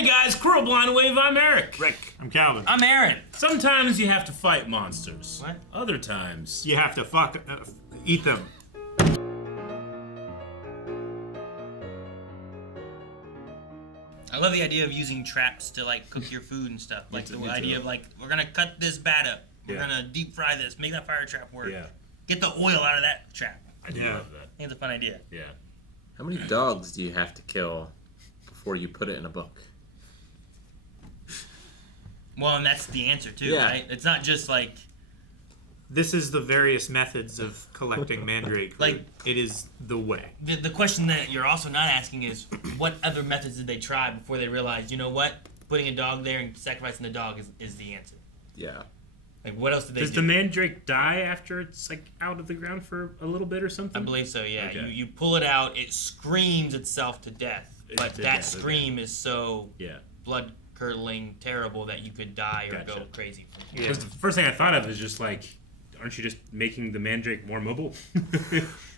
Hey guys, Cruel Blind Wave, I'm Eric. Rick. I'm Calvin. I'm Aaron. Sometimes you have to fight monsters. What? Other times... You have to eat them. I love the idea of using traps to like cook your food and stuff. Like the idea of like, we're gonna cut this bat up. We're gonna deep fry this. Make that fire trap work. Yeah. Get the oil out of that trap. I do love that. I think it's a fun idea. Yeah. How many dogs do you have to kill before you put it in a book? Well, and that's the answer too, Yeah. right? It's not just like... This is the various methods of collecting Mandrake. Like- it is the way. The question that you're also not asking is, what other methods did they try before they realized, you know what? Putting a dog there and sacrificing the dog is the answer. Yeah. Like, what else did they do? Does the Mandrake die after it's like out of the ground for a little bit or something? I believe so, yeah. Okay. You pull it out, it screams itself to death. But To that death, scream is so Yeah. blood-curdling terrible that you could die or go Gotcha. crazy. Because the first thing I thought of is just like, aren't you just making the Mandrake more mobile?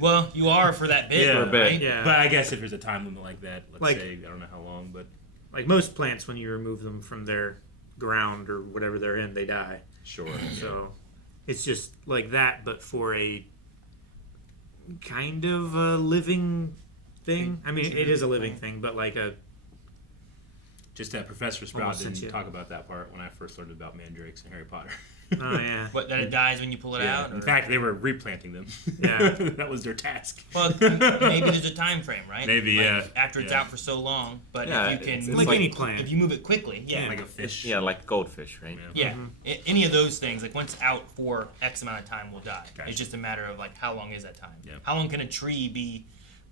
Well, you are for that bit, Yeah. For a bit. right? Yeah. But I guess if there's a time limit like that, let's Like- say, I don't know how long, but... Like most plants, when you remove them from their ground or whatever they're in, they die. Sure. So it's just like that, but for a kind of a living thing. I mean, it is a living thing, but like a... Just that Professor Sprout Almost didn't sentient. talk about that part when I first learned about mandrakes in Harry Potter. Oh, yeah. What, that it dies when you pull it out? In or- fact, they were replanting them. Yeah. That was their task. Well, maybe there's a time frame, right? Maybe, Like, yeah. After it's Yeah. out for so long, but Yeah, if you can it's move like it, any plant. if you move it quickly, yeah, Like a fish. Yeah, like goldfish, right? Yeah. yeah. Any of those things, like once out for X amount of time, will die. Gotcha. It's just a matter of like how long is that time? Yeah. How long can a tree be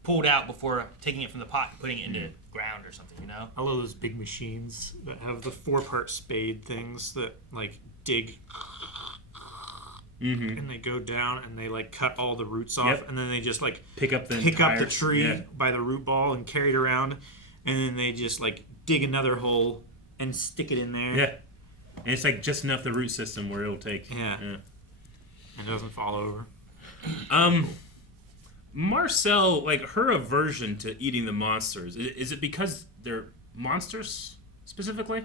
pulled out before taking it from the pot and putting it into the ground or something? You know? I love those big machines that have the 4-part spade things that like dig and they go down and they like cut all the roots off Yep. and then they just like Pick up the pick up the entire- tree yeah. by the root ball and carry it around and then they just like dig another hole and stick it in there. Yeah. And it's like just enough the root system where it'll take. Yeah. And it doesn't fall over. Marcel, like her aversion to eating the monsters, is it because they're monsters specifically?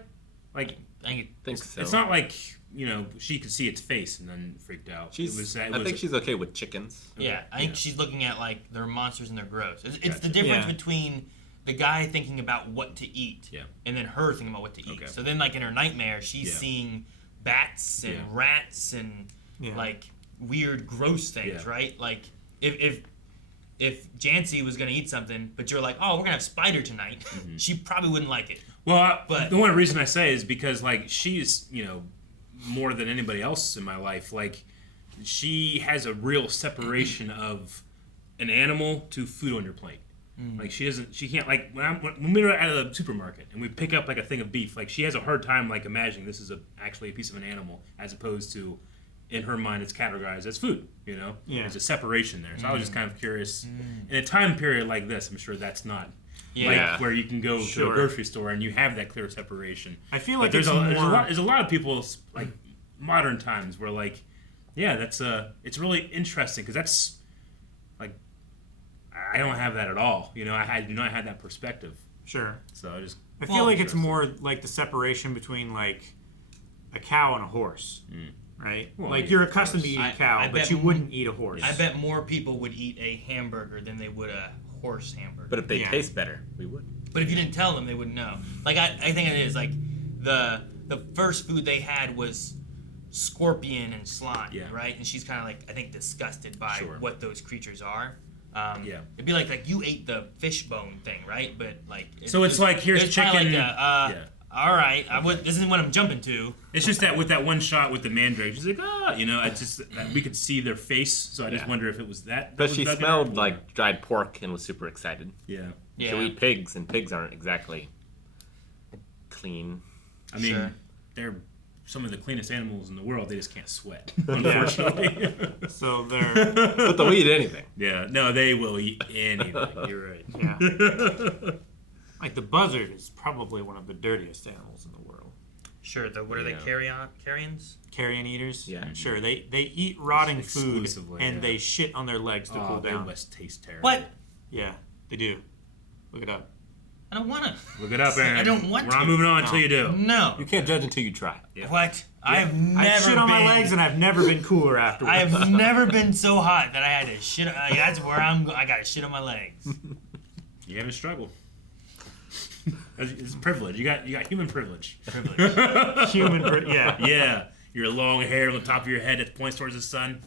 Like, I think So. it's not like, you know, she could see its face and then freaked out. I think she's okay with chickens. yeah, I think she's looking at like they're monsters and they're gross. It's the Gotcha. difference Yeah. between the guy thinking about what to eat Yeah. and then her thinking about what to eat. Okay. So then, like in her nightmare, she's Yeah. seeing bats and Yeah. rats and Yeah. like weird, gross things, Yeah. right? Like if Jancy was gonna eat something, but you're like, oh, we're gonna have spider tonight, she probably wouldn't like it. Well, But- the one reason I say is because, like, she's, you know, more than anybody else in my life, like, she has a real separation of an animal to food on your plate. Like, she can't, like, when we're out of the supermarket and we pick up, like, a thing of beef, like, she has a hard time, like, imagining this is actually a piece of an animal as opposed to, in her mind, it's categorized as food, you know? Yeah. There's a separation there. So I was just kind of curious. In a time period like this, I'm sure that's not... Yeah. Like where you can go to a Sure. grocery store and you have that clear separation. I feel But like there's it's more... there's a lot of people like modern times where like, yeah, that's it's really interesting because that's like, I don't have that at all. You know, I do not have that perspective. Sure. So I just I feel like it's more like the separation between like a cow and a horse, right? Well, like yeah, you're of accustomed to course. eating I cow, but bet you m- wouldn't eat a horse. I bet more people would eat a hamburger than they would a horse hamburger. But if they Yeah. taste better, we would. But if you didn't tell them, they wouldn't know. Like I think it is like the first food they had was scorpion and slime, Yeah. right? And she's kind of like I think disgusted by Sure. what those creatures are. Yeah. It'd be like you ate the fish bone thing, right? But like So it's like, here's it's kinda chicken- Like yeah. All right, this isn't what I'm jumping to. It's just that with that one shot with the mandrake, she's like, you know, it's just that we could see their face, so I just Yeah. wonder if it was that. But was she bugging her. smelled like dried pork and was super excited. Yeah. Yeah. She'll eat pigs, and pigs aren't exactly clean. I mean, Sure. they're some of the cleanest animals in the world. They just can't sweat, unfortunately. So they're But they'll eat anything. Yeah, no, they will eat anything. You're right. yeah. Like the buzzard is probably one of the dirtiest animals in the world. Sure. What are they? Yeah. Carrions? Carrion eaters. Yeah. Sure. They eat rotting food Exclusively, and yeah. they shit on their legs to cool They down. must taste terrible. What? Yeah, they do. Look it up. I don't want to. Look it up, Aaron. I don't want We're to. not moving on until you do. No. You can't judge until you try. Yeah. What? I have never I've shit on my legs and I've never been cooler afterwards. I have never been so hot that I had to shit. That's where I got to shit on my legs. You haven't struggled. It's privilege. You got human privilege. Yeah. Yeah. Your long hair on the top of your head that points towards the sun,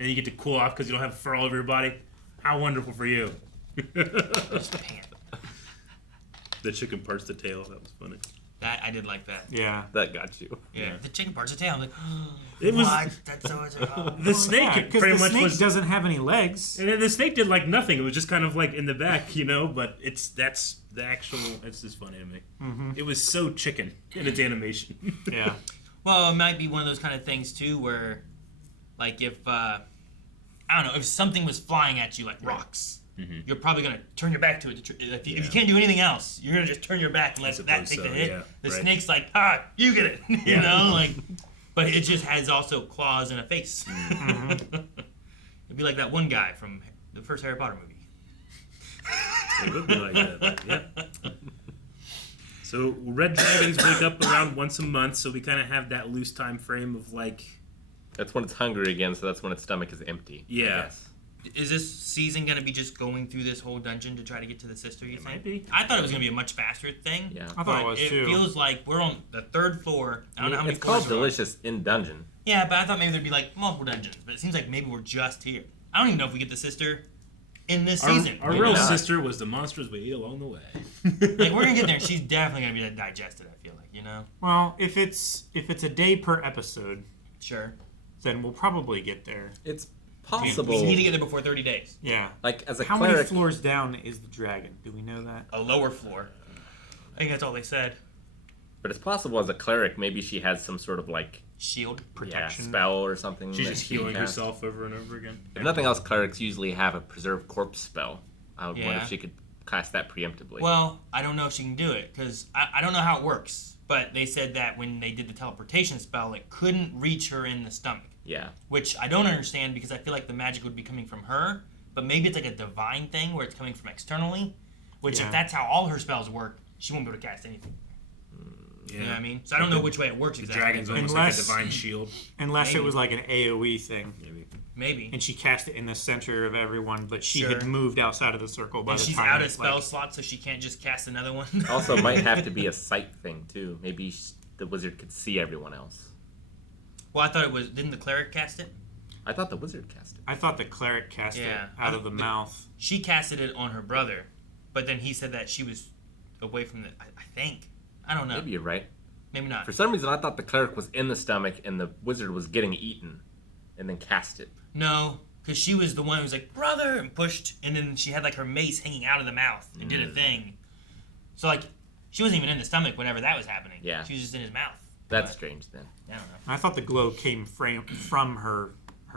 and you get to cool off because you don't have fur all over your body. How wonderful for you. Just pant. The chicken parts the tail. That was funny. That I did like that. Yeah. That got you. Yeah. The chicken parts the tail. I'm like, It was what? That's so. the snake. Because pretty the much snake was. doesn't have any legs. And the snake did like nothing. It was just kind of like in the back, you know. But that's the actual. It's just funny to me. Mm-hmm. It was so chicken in its animation. Yeah. Well, it might be one of those kind of things too, where, like, if I don't know, if something was flying at you like rocks, you're probably gonna turn your back to it. If you can't do anything else, you're gonna just turn your back and let that take the hit. Yeah, the right. snake's like, you get it, you know, like, but it just has also claws and a face. It'd be like that one guy from the first Harry Potter movie. It would be like that. Yeah. So red dragons wake up around once a month, so we kind of have that loose time frame of like. That's when it's hungry again, so that's when its stomach is empty. Yeah. Yes. Is this season going to be just going through this whole dungeon to try to get to the sister, you think? Might be. I thought it was going to be a much faster thing. Yeah. I thought it was It too. feels like we're on the third floor. I don't know how many It's called floors there are. Delicious in Dungeon. Yeah, but I thought maybe there'd be like multiple dungeons. But it seems like maybe we're just here. I don't even know if we get the sister in this season. Our Maybe real not. sister was the monsters we ate along the way. Like, we're going to get there and she's definitely going to be digested, I feel like, you know? Well, if it's a day per episode, Sure. then we'll probably get there. It's We possible. need to get there before 30 days. Yeah. Like as a How many cleric, floors down is the dragon? Do we know that? A lower floor. I think that's all they said. but it's possible as a cleric, maybe she has some sort of like Shield. Protection. spell or something. She's that just she can healing cast. herself over and over again. If nothing else, clerics usually have a preserve corpse spell. I would wonder Yeah. if she could cast that preemptively. Well, I don't know if she can do it because I don't know how it works. But they said that when they did the teleportation spell, it couldn't reach her in the stomach. yeah. Which I don't understand because I feel like the magic would be coming from her. But maybe it's like a divine thing where it's coming from externally. Which, Yeah. if that's how all her spells work, she won't be able to cast anything. Yeah. You know what I mean? So I don't know which way it works The exactly. dragon's but almost Unless- like a divine shield. Unless Maybe. it was like an AoE thing, Maybe. Maybe. and she cast it in the center of everyone, but she Sure. had moved outside of the circle by And the she's time out of it's, spell like, slots, so she can't just cast another one. Also, it might have to be a sight thing too. Maybe the wizard could see everyone else. Well, I thought it was. Didn't the cleric cast it? I thought the wizard cast it. I thought the cleric cast Yeah. it out of the mouth. She casted it on her brother, but then he said that she was away from the. I think. I don't know. Maybe you're right. Maybe not. For some reason, I thought the cleric was in the stomach and the wizard was getting eaten, and then cast it. No, because she was the one who was like, brother, and pushed, and then she had like her mace hanging out of the mouth and did a thing. So, like, she wasn't even in the stomach whenever that was happening. Yeah. She was just in his mouth. That's But, strange then. I don't know. I thought the glow came from her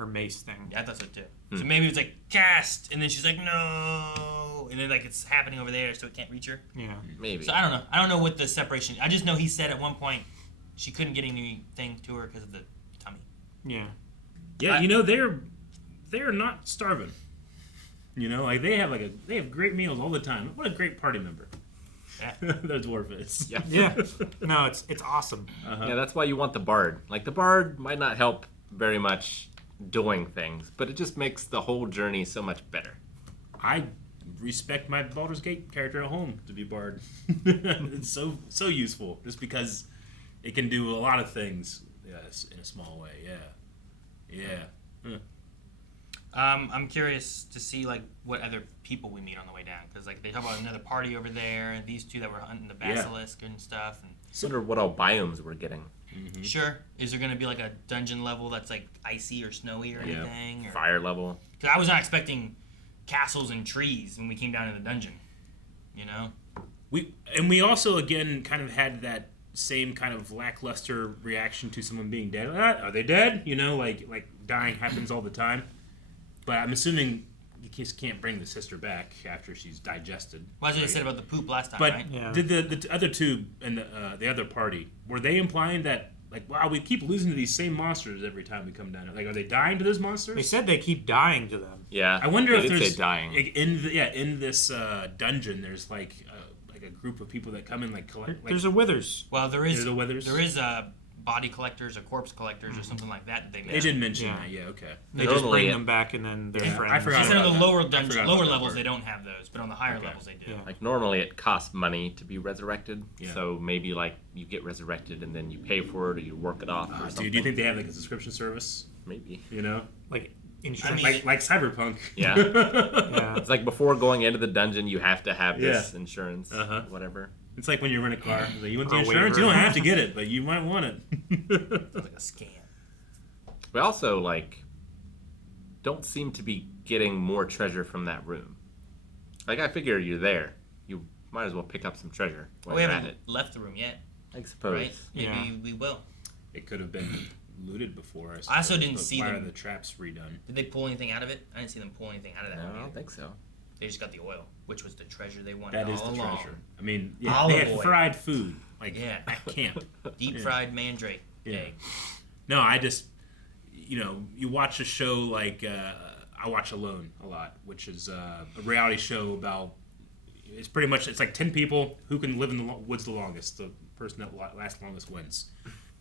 mace thing. Yeah, I thought so too. So maybe it's like, cast, and then she's like, no. And then, like, it's happening over there, so it can't reach her. Yeah. Maybe. So I don't know. I don't know what the separation. I just know he said at one point she couldn't get anything to her because of the tummy. Yeah. Yeah, you know they're not starving. You know, like they have great meals all the time. What a great party member. Yeah. The dwarf is. Yeah. Yeah. No, it's awesome. Yeah, that's why you want the bard. Like, the bard might not help very much doing things, but it just makes the whole journey so much better. I respect my Baldur's Gate character at home to be bard. It's so useful just because it can do a lot of things. Yes, in a small way. Yeah. Huh. I'm curious to see like what other people we meet on the way down because like they talk about another party over there and these two that were hunting the basilisk and stuff. And I wonder what all biomes we're getting. sure, is there going to be like a dungeon level that's like icy or snowy or anything? Or, Fire level. because I was not expecting castles and trees when we came down in the dungeon. You know. We also again kind of had that same kind of lackluster reaction to someone being dead. Are they dead? You know, like dying happens all the time. But I'm assuming you just can't bring the sister back after she's digested. Well, that's what they said about the poop last time, But right? Yeah. did the other two and the other party, were they implying that like, wow, we keep losing to these same monsters every time we come down? Like, are they dying to those monsters? They said they keep dying to them. Yeah. I wonder they if did there's say dying. in this dungeon there's like a group of people that come in like collect. Like, There's a Withers. Well, there is There's a Withers? there is body collectors or corpse collectors or something like that they they mentioned. did mention Yeah. that. Yeah. Okay. They just Normally bring it- them back and then they're Yeah, friends. I forgot Instead about of the that. lower I dungeons, forgot lower about that levels, part. they don't have those, but on the higher Okay. levels they do. Yeah. Like normally it costs money to be resurrected, Yeah. so maybe like you get resurrected and then you pay for it or you work it off or something. Dude, do you think they have like a subscription service? Maybe. You know, Like insurance. like Cyberpunk. Yeah. yeah. It's like before going into the dungeon, you have to have this Yeah. insurance, Uh-huh. whatever. It's like when you rent a car. It's like, you want the Or a insurance? waiver. You don't have to get it, but you might want it. It's like a scam. We also like don't seem to be getting more treasure from that room. Like I figure you're there, you might as well pick up some treasure while We you're at haven't it. left the room yet, I suppose. right? Maybe Yeah. we will. It could have been looted before. I also suppose, didn't but see why them. are the traps redone? Did they pull anything out of it? I didn't see them pull anything out of that No, I room. don't either. think so. They just got the oil, which was the treasure they wanted That all is the along. treasure. I mean, yeah, Olive they had oil. fried food, like Yeah. at camp. Deep Yeah. fried mandrake Yeah. egg. No, I just, you watch a show like I watch Alone a lot, which is a reality show about. It's pretty much it's like 10 people who can live in the woods the longest. The person that lasts longest wins.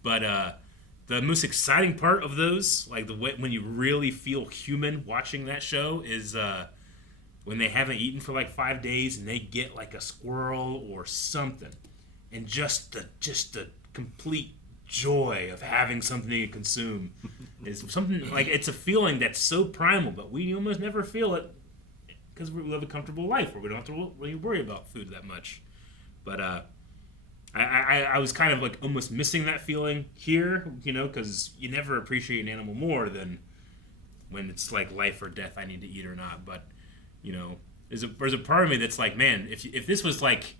But the most exciting part of those, like the way when you really feel human watching that show, is when they haven't eaten for like 5 days and they get like a squirrel or something, and just the complete joy of having something to consume is something like it's a feeling that's so primal, but we almost never feel it because we live a comfortable life where we don't have to really worry about food that much. But I was kind of like almost missing that feeling here, because you never appreciate an animal more than when it's like life or death, I need to eat or not. But there's a part of me that's like, man, if this was like,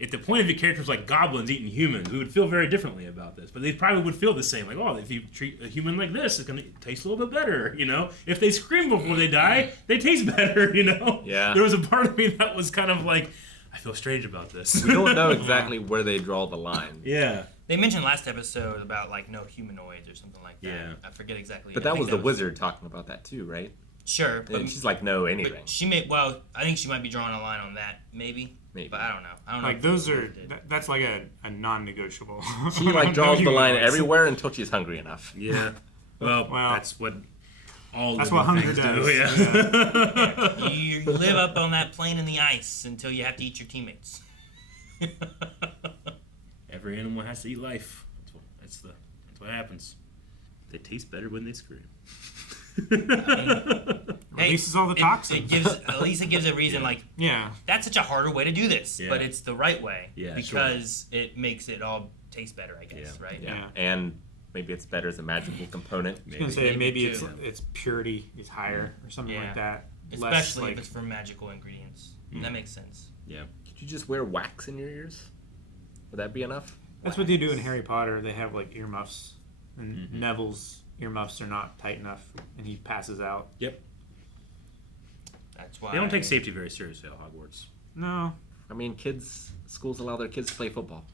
if the point of view character was like goblins eating humans, we would feel very differently about this. But they probably would feel the same, like, oh, if you treat a human like this, it's gonna taste a little bit better. If they scream before they die, they taste better. Yeah. There was a part of me that was kind of like, I feel strange about this. We don't know exactly where they draw the line. Yeah. They mentioned last episode about like no humanoids or something like that. Yeah. I forget exactly. But I that think was the wizard talking about that too, right? Sure, but, And she's like, no, anything. but she I think she might be drawing a line on that, maybe. Maybe. But I don't know. Like if those they are did. that's like a non-negotiable. She like draws the line everywhere until she's hungry enough. Yeah. Well, Well, that's what all that's living what hunger things does. do. Yeah. You live up on that plane in the ice until you have to eat your teammates. Every animal has to eat life. That's what happens. They taste better when they scream. Releases all the toxins. At least it gives a reason. Like Yeah. that's such a harder way to do this, Yeah. but it's the right way Yeah, because it makes it all taste better. I guess, Yeah. right? Yeah. And maybe it's better as a magical component. I was gonna say maybe Maybe too. it's purity is higher or something Yeah. like that. Especially Less if like it's for magical ingredients. That makes sense. Yeah. Could you just wear wax in your ears? Would that be enough? that's what they do in Harry Potter. They have like earmuffs, and Neville's earmuffs are not tight enough, and he passes out. Yep. That's why They don't take safety very seriously at Hogwarts. No, I mean, schools allow their kids to play football.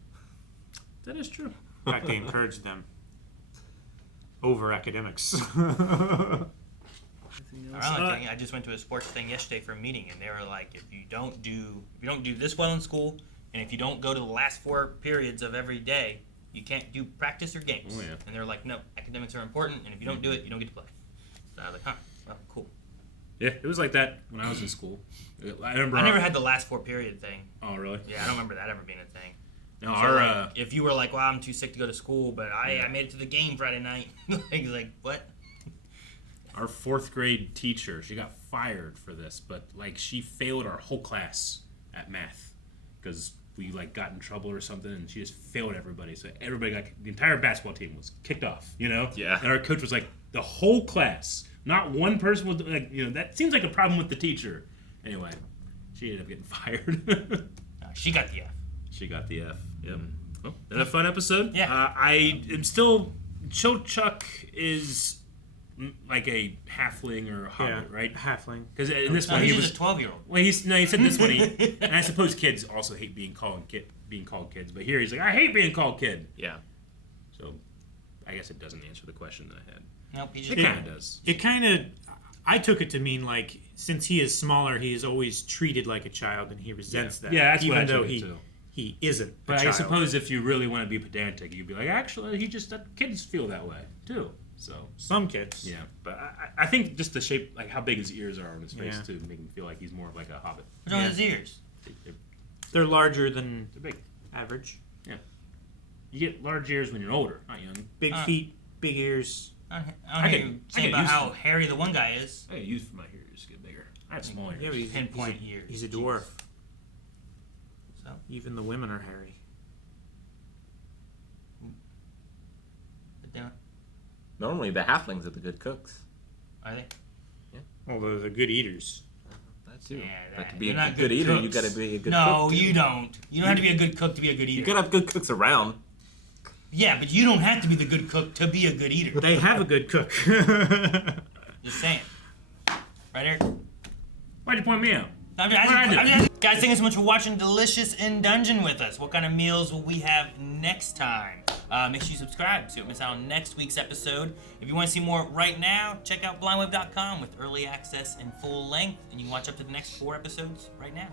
That is true. in fact, they encourage them over academics. Ironically, I just went to a sports thing yesterday for a meeting, and they were like, if you don't do this well in school, and if you don't go to the last 4 periods of every day, you can't do practice or games. Oh, yeah. And they're like, no, academics are important, and if you don't do it, you don't get to play. So I was like, huh, well, cool. Yeah, it was like that when I was in school. I remember. I never had the last 4 period thing. Oh, really? Yeah, I don't remember that ever being a thing. No, So, our like, if you were like, well, I'm too sick to go to school, but I made it to the game Friday night. like, what? our 4th grade teacher, she got fired for this, but like she failed our whole class at math because we like got in trouble or something, and she just failed everybody. So everybody the entire basketball team was kicked off. Yeah. And our coach was like, the whole class, not one person was like, that seems like a problem with the teacher. Anyway, she ended up getting fired. She got the F. She got the F. Yep. Well, that a fun episode. Yeah. I am still. Cho-Chuck is like a halfling or a hobbit, right? Halfling. Because in this No, one he's he just was. a 12-year-old. Well, he said this one. And I suppose kids also hate being called kids, but here he's like, I hate being called kid. Yeah. So, I guess it doesn't answer the question that I had. Nope, he It just kind of does. It kind of, I took it to mean like since he is smaller, he is always treated like a child, and he resents that. Yeah, that's even what I though took it too. he isn't. But a I child. suppose if you really want to be pedantic, you'd be like, actually, kids feel that way too. So some kids. yeah, but I think just the shape, like how big his ears are on his face Yeah. too, make him feel like he's more of like a hobbit. What's wrong with his ears? They're larger than They're big. average. You get large ears when you're older, not young. Big feet, big ears. I I don't hear get- you I saying get about used how to it. hairy the one guy is. I get used for my ears to get bigger. I have small ears. Yeah, but Pinpoint ears. he's a dwarf. So Even the women are hairy. but they don't- Normally, the halflings are the good cooks. are they? Although they're good eaters. That too. Yeah, But to that- be a they're not good eater, you cooks. got to be a good No, cook. too. you don't. You don't have to be a good cook to be a good You eater. gotta have good cooks around. Yeah, but you don't have to be the good cook to be a good eater. They have a good cook. Just saying. Right, Eric? Why'd you point me out? Guys, thank you so much for watching Delicious in Dungeon with us. What kind of meals will we have next time? Make sure you subscribe so you don't miss out on next week's episode. If you want to see more right now, check out blindwave.com with early access and full length, and you can watch up to the next 4 episodes right now.